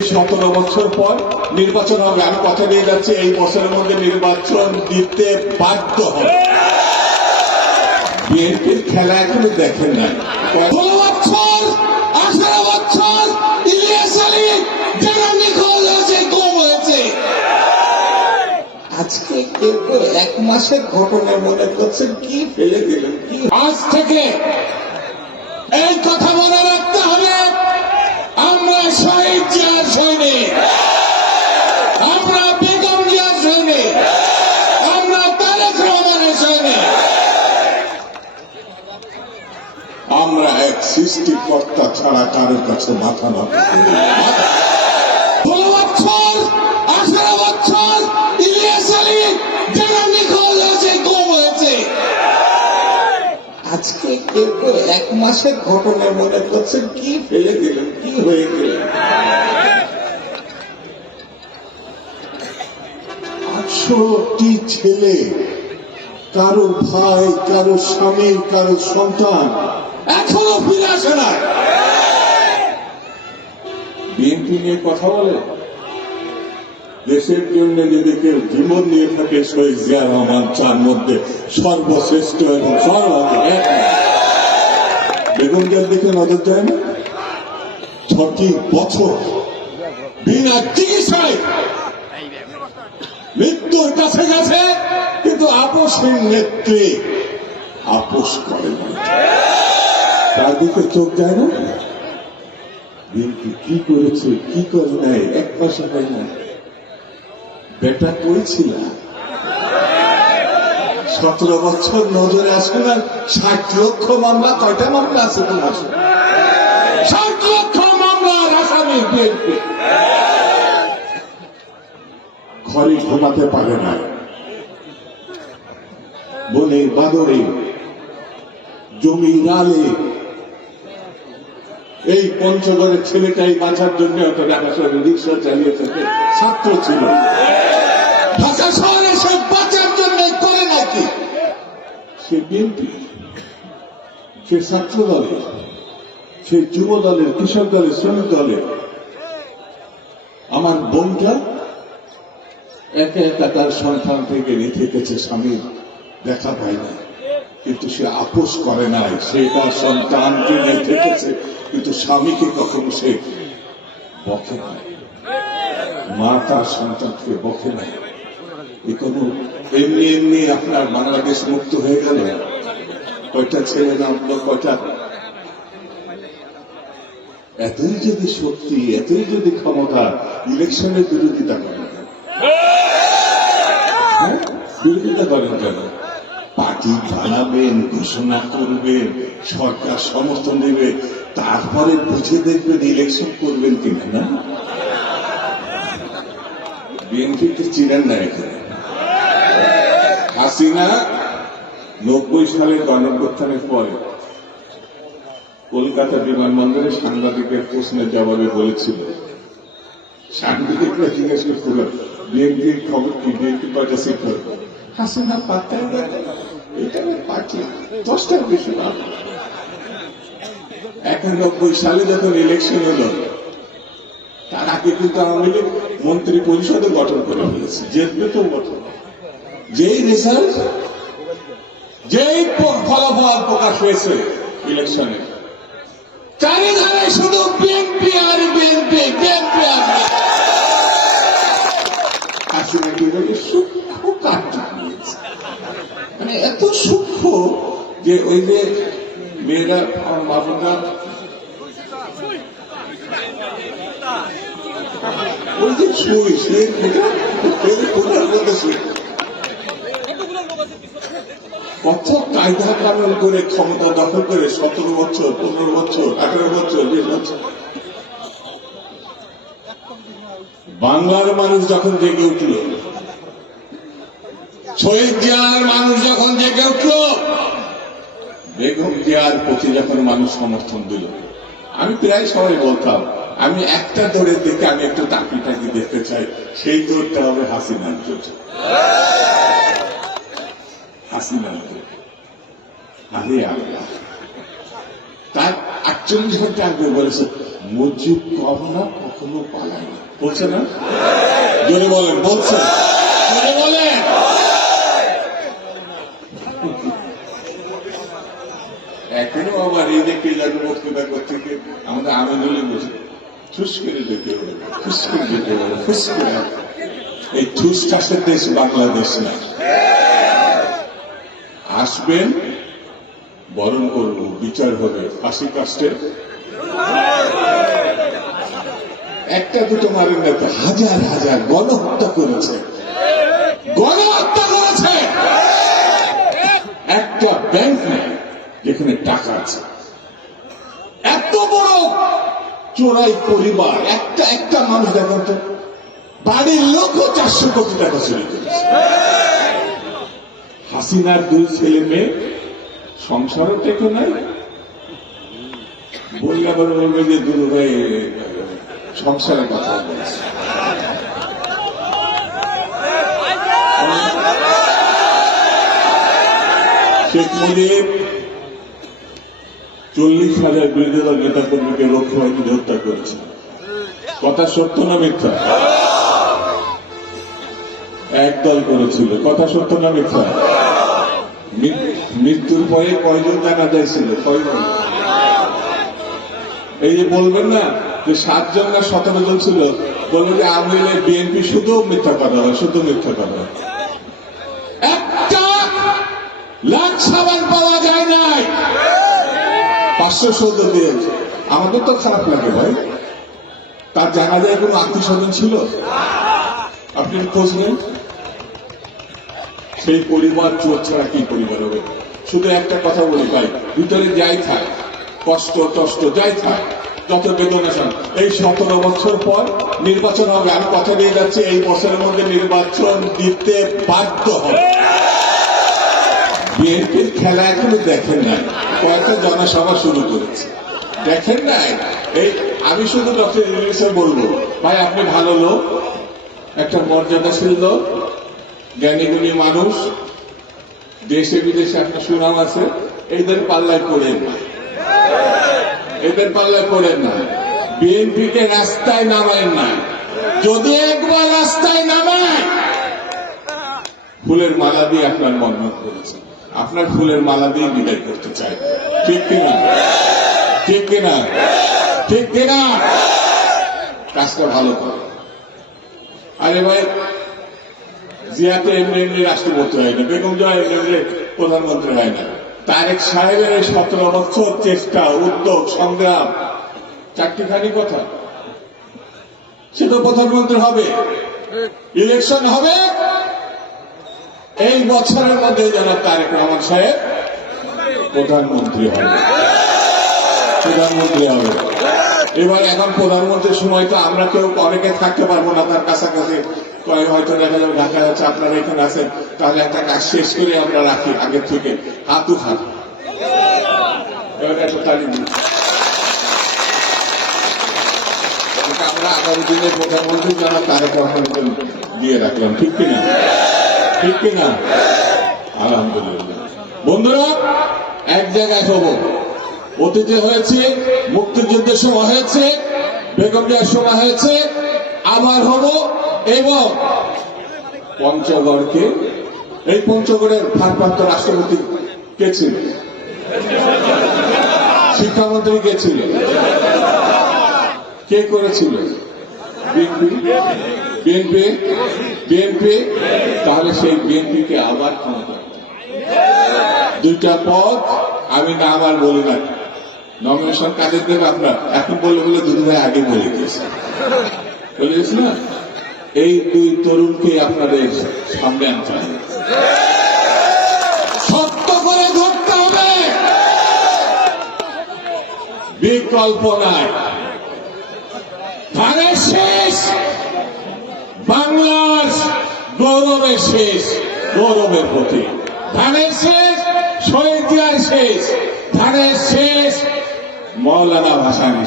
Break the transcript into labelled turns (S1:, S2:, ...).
S1: সতেরো বছর পর নির্বাচন হবে। আমি কথা দিয়ে যাচ্ছি এই বছরের মধ্যে নির্বাচন দিতে বাধ্য হবে। বিএনপির খেলা এখনও দেখেন নাই।
S2: ষোলো বছর আঠারো বছর ইলিয়াস আলী যারা নিখোঁজ হয়েছে গুম হয়েছে।
S1: আজকে কেউ এক মাসের ঘটনা মনে করছেন কি ফেলে দিলেন কি?
S2: আজ থেকে এই কথা মনে রাখতে হবে। আমরা শহীদ জিয়ার সৈনিক আমরা বেগম জিয়ার সৈনিক আমরা তারেক রহমানের সৈনিক
S1: আমরা এক সৃষ্টিকর্তা ছাড়া কারোর কাছে মাথা নত না।
S2: ষোলো বছর আঠারো বছর ইলিয়াস আলী যারা নিখোঁজ হয়েছে গুম হয়েছে
S1: আজকে কেউ কেউ এক মাসের ঘটনা মনে করছেন কি ফেলে দিলেন কি হয়ে গেলেন আটশোটি ছেলে কারও ভাই কারও স্বামী কারও সন্তান
S2: এখনও ফিরে আসে না।
S1: বিএনপি নিয়ে কথা বলে, দেশের জন্য যদি কেউ জীবন নিয়ে থাকে, শহীদ জিয়া রহমান চার মধ্যে সর্বশ্রেষ্ঠ এবং সর্বাধিক জিয়ার দিকে নজর যায় না? ছটি বছর বিনা চিকিৎসায় মৃত্যুর কাছে গেছে, কিন্তু আপোষের নেত্রী আপোষ করে না। তার দিকে চোখ যায় না। বিএনপি কি করেছে, কি করে নাই এক পাশে হয় না। বেটা করেছিল সতেরো বছর নজরে আসে না, ষাট লক্ষ মামলা, কয়টা মামলা আছে তোমার
S2: ষাট লক্ষ মামলার আসামি বিএনপি।
S1: ঘরে ঘুমাতে পারে না। বনে বাদরে, জমি নালে এই পঞ্চগড়ের ছেলেটাই বাঁচার জন্য অত ঢাকা শহরে রিক্সা চালিয়ে থাকে। ছাত্র ছিল।
S2: ঢাকা শহরে সব বাঁচার জন্য করে নাকি?
S1: সে বিএনপি। সে ছাত্র দলের সে যুব দলের, কৃষক দলের, শ্রমিক দলের। আমার বোনটা একা একা তার সন্তান থেকে নিতে গেছে স্বামীর দেখা পায় না কিন্তু সে আপোষ করে নাই। সে তার সন্তানকে নিয়ে থেকেছে। কিন্তু স্বামীকে কখনো সে বকে নাই মা তার সন্তানকে বকে নাই এ কোনো এমনি এমনি আপনার বাংলাদেশ মুক্ত হয়ে গেল? কয়টা ছেলে নামলো কয়টা? এতই যদি শক্তি, এতই যদি ক্ষমতা ইলেকশনের বিরোধিতা কেন? হ্যাঁ? বিরোধিতা করেন কেন? পার্টি বানাবেন, ঘোষণা করবেন, সরকার সমর্থন দেবে। তারপরে বুঝে দেখবেন ইলেকশন করবেন কিনা, না? বিএনপিকে চিনেন না এখানে? হাসিনা নব্বই সালের গণপ্রত্থানের পরে কলকাতা বিমানবন্দরে সাংবাদিকের প্রশ্নের জবাবে বলেছিল, সাংবাদিকরা জিজ্ঞেস করছিল বিএনপির খবর কি? বিএনপি কয়টা সিট হবে? হাসিনা না। এটা পার্টি দশটার বেশি না একানব্বই সালে যখন ইলেকশন হলো, তার আগে কিন্তু আওয়ামী লীগ মন্ত্রী পরিষদও গঠন করে ফেলেছে জিতবে তো গঠন। যেই রেজাল্ট যেই ফলাফল প্রকাশ হয়েছে ইলেকশনে
S2: চারিধারে শুধু বিএনপি আর বিএনপি বিএনপি আর BNP
S1: সূক্ষ্ম নিয়েছে মানে এত সূক্ষ্ম যে ওই যে মেয়েরা আমার ক্ষমতা দখল করে সতেরো বছর, পনেরো বছর, আঠারো বছর, বিশ বছর। বাংলার মানুষ যখন জেগে উঠল,
S2: শহীদ জিয়ার মানুষ যখন জেগে উঠল
S1: জিয়ার প্রতি যখন মানুষ সমর্থন দিল। আমি প্রায় সবাই বলতাম, আমি একটা দৌড়ের দিকে আমি একটু তাকি টাকি দেখতে চাই, সেই দৌড়টা হবে হাসিনার জন্য হাসিনার আল্লাহ। তার আটচল্লিশ ঘণ্টা আগে বলেছে মুজিব কম না কখনো পালায় না। বলছে না? বলেন, বলছে। বলেন। এখনও আবার এই যে কে জানি বক্তৃতা করতে গিয়ে আমাদের আমেদুলি বসে। ঠুস করে যেতে হবে ফুস করে যেতে হবে ফুস করে। এই ঠুস চাষের দেশ বাংলাদেশ না। আসবেন, বরণ করব, বিচার হবে, ফাঁসি কাস্টের একটা দুটো মারেন না হাজার হাজার গণহত্যা করেছে। গণহত্যা করেছে! একটা ব্যাংক নেই। যেখানে টাকা আছে। এত বড় চোরাই পরিবার, একটা একটা মানুষ দেখেন তো বাড়ির লোকও চারশো কোটি টাকা করেছে। হাসিনার দুই ছেলে মেয়ে, সংসারও টেকে নাই বললে বলবে যে দুরু ভাই সংসারের কথা বলছে। শেখ মুজিব চল্লিশ হাজার বিরোধী দল নেতা কর্মীকে লক্ষ্য বাহিনী হত্যা করেছে। কথা সত্য না মিথ্যা? একদল করেছিল। কথা সত্য না মিথ্যা? মৃত্যুর পরে কয়জন জানা যাইছিল? কয়জন? এই যে বলবেন না যে সাতজন না সতেরো জন ছিল, বলবেন যে আওয়ামী লীগের বিএনপি শুধু মিথ্যা কথা হয় শুধু মিথ্যা কথা একটা লাখ সাবান পাওয়া যায় নাই। পাঁচশো সৌদ দিয়েছে আমাদের তো খারাপ লাগে ভাই। তার জানা যায় কোনো আত্মীয় স্বজন ছিল? আপনি খোঁজ নেন। সেই পরিবার চোর ছাড়া কি পরিবার হবে? শুধু একটা কথা বলি ভাই, ভিতরে যাই থাক কষ্ট টষ্ট যাই থাক যত বেদনা শান এই সতেরো বছর পর নির্বাচন হবে, আমি কথা দিয়ে যাচ্ছি, এই বছরের মধ্যে নির্বাচন দিতে বাধ্য হবে। বিএনপির খেলা এখনও দেখেন নাই। কয়েকটা জনসভা শুরু করেছে। দেখেন নাই? এই, আমি শুধু ডক্টর ইংলিশে বলব, ভাই, আপনি ভালো লোক, একটা মর্যাদাশীল লোক জ্ঞানীগুণী মানুষ, দেশে বিদেশে একটা সুনাম আছে, এদের পাল্লায় পড়েন না। এদের পাল্লায় পড়েন না। বিএনপিকে রাস্তায় নামায় না। যদি একবার রাস্তায় নামায়, ফুলের মালা দিয়ে আপনার মন্নত করেছে আপনার ফুলের মালা দিয়ে বিদায় করতে চাই। ঠিক কিনা? ঠিক কিনা? ঠিক কিনা? কাজটা ভালো করে। আরে ভাই জিয়াতে এমনি এমনি রাষ্ট্রপতি হয় না বেগম জয় এমনি এমনি প্রধানমন্ত্রী হয় না তারেক সাহেবের এই সতেরো বছর চেষ্টা, উদ্যোগ, সংগ্রাম, চারটিখানি কথা। সে তো প্রধানমন্ত্রী হবে। ইলেকশন হবে। এই বছরের মধ্যে যেন তারেক রহমান সাহেব প্রধানমন্ত্রী হবে। প্রধানমন্ত্রী হবে। এবার এখন প্রধানমন্ত্রীর সময় তো আমরা কেউ অনেকে থাকতে পারব না, তার কাছাকাছি হয়তো দেখা যাবে ঢাকা যাচ্ছে আপনারা এখানে আছেন, তাহলে একটা কাজ শেষ করে আমরা রাখি আগের থেকে। হাতু হাত আমরা আগামী দিনে প্রধানমন্ত্রী যারা তারেক রহমানকে দিয়ে রাখলাম, ঠিক কিনা? ঠিক কিনা আলহামদুলিল্লাহ বন্ধুরা, এক জায়গায় হব। অতীতে হয়েছে, মুক্তিযুদ্ধের সময় হয়েছে, বেগম জিয়ার সময় হয়েছে, আবার হব এবং পঞ্চগড়কে, এই পঞ্চগড়ের ভারপ্রাপ্ত রাষ্ট্রপতি কে ছিল শিক্ষামন্ত্রী কে ছিল কে করেছিল বিএনপি। বিএনপি? বিএনপি তাহলে সেই বিএনপিকে আবার ক্ষমতা দুইটা পদ, আমি না আবার বলি না। নমিনেশন কাদের দেবে আপনার? এখন বলে বলে দুদু ভাই আগে বলে দিয়েছে। বলে দিয়েছে না? এই দুই তরুণকে আপনাদের সামনে আনতে হবে। সত্য করে ধরতে হবে। বিকল্প নাই। ধানের শেষ বাংলার গৌরবের শেষ গৌরবের প্রতি ধানের শেষ শহীদ শেষ। ধানের শেষ মৌলানা ভাসানি